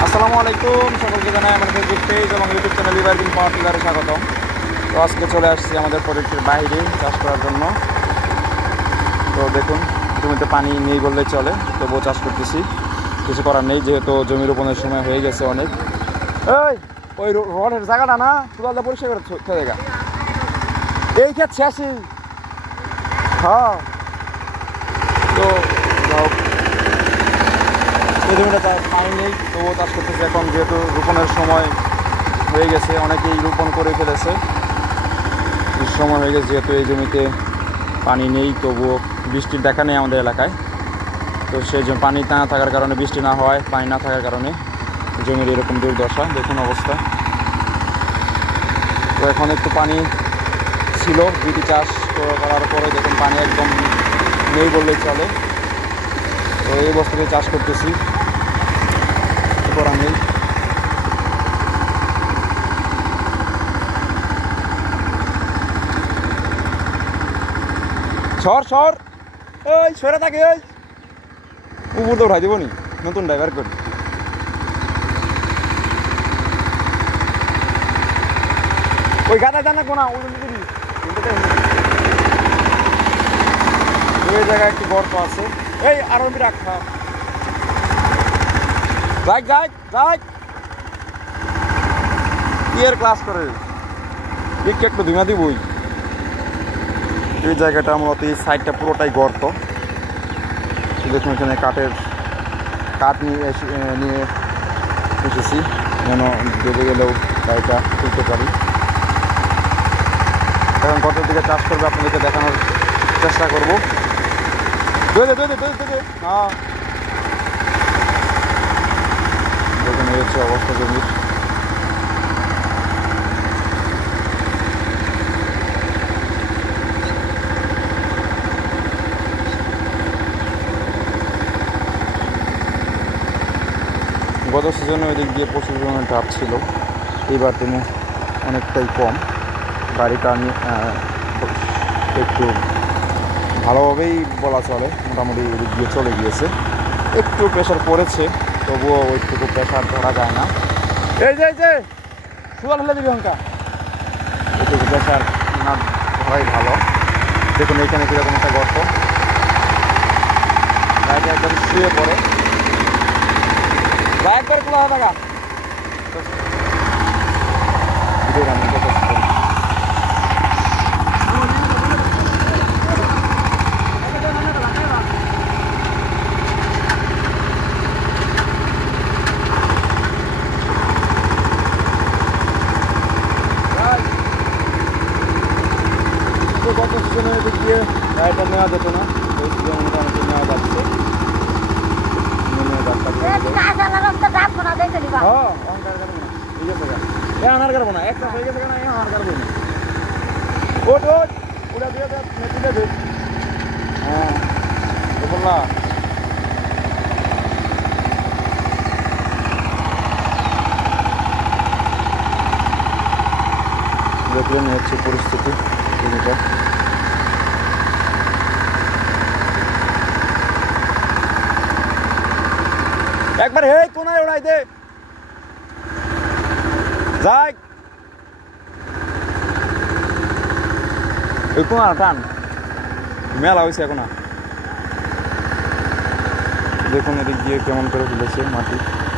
আসসালামু আলাইকুম, সকলকে জানাই আমার ফেসবুক পেজ এবং ইউটিউব চ্যানেল ইভারগ্রিন পাওয়ার টিলারে স্বাগতম। তো আজকে চলে আসছি আমাদের প্রজেক্টের বাইরে চাষ করার জন্য। তো দেখুন, জমিতে পানি নেই বললেই চলে, তবুও চাষ করতেছি। কিছু করার নেই, যেহেতু জমি রোপণের সময় হয়ে গেছে অনেক। ওই রডের জায়গাটা না কোদালটা পরিষ্কার করে জায়গা এই ক্ষেত শেষই। হ্যাঁ, তো এই জমিটা পানি নেই, তবুও চাষ করতেছে। এখন যেহেতু রোপণের সময় হয়ে গেছে, অনেকেই রোপণ করে ফেলেছে, সময় হয়ে গেছে। যেহেতু এই জমিতে পানি নেই, তবুও বৃষ্টির দেখা নেই আমাদের এলাকায়। তো সেই জন্য পানি না থাকার কারণে, বৃষ্টি না হওয়ায়, পানি না থাকার কারণে জমির এরকম দুর্দশা। দেখুন অবস্থা। তো এখন একটু পানি ছিল, বিটি চাষ করার পরে দেখুন পানি একদম নেই বললেই চলে। তো এই অবস্থাতে চাষ করতেছি, করা নেই। সর এই সরে থাকে, এই উপর তো উঠাই দিব নি, নতুন ড্রাইভার করি। ওই গাদা জানা কোনা ওই জায়গায় একটি গর্ত আছে। এই আরো রাখা ইয়ের ক্লাস করে একটু ধুমা দিবই। এই জায়গাটা মূলত এই সাইডটা পুরোটাই গর্ত। দেখুন এখানে কাঠ নিয়ে এসেছি, যেন ডুবে গেলেও গাড়িটা তুলতে পারি। এখন গর্তের দিকে চাষ করবে, আপনাদেরকে দেখানোর চেষ্টা করবো। হ্যাঁ, দেখুন এই হচ্ছে অবস্থা জমির। গত সিজনে ওই দিক দিয়ে প্রচুর পরিমাণে টাপ ছিল, এইবার তিনি অনেকটাই কম। গাড়িটা একটু ভালোভাবেই বলা চলে, মোটামুটি এদিক দিয়ে চলে গিয়েছে। একটু প্রেশার পড়েছে, তবুও ওইটুকু প্রেশার ধরা যায় না। এই যে সুয়াল হলে দিবি অঙ্কা, ওইটুকু প্রেশার না ধরাই ভালো। দেখুন এইখানে কীরকম একটা গর্ত, গাড়িটা একদম শুয়ে পড়ে। একবার খোলা থাকা গত সিজনের দিক দিয়ে গাড়িটা নেওয়া যেত না, ওই সিজনে মোটামুটি নেওয়া যাচ্ছে। আনার কারবো না, একটা হয়ে গেছে কেন আনার কারবো না। ওট ওটা দিয়ে মেটিলে দে। হ্যাঁ বললা দেখলেন হচ্ছে পরিস্থিতি। একবার হে কোনায় ওড়াই দে যাই, ওই কোনা টান মেলা হয়েছে এখন। দেখুন এদিক দিয়ে কেমন করে ফেলেছে মাটি।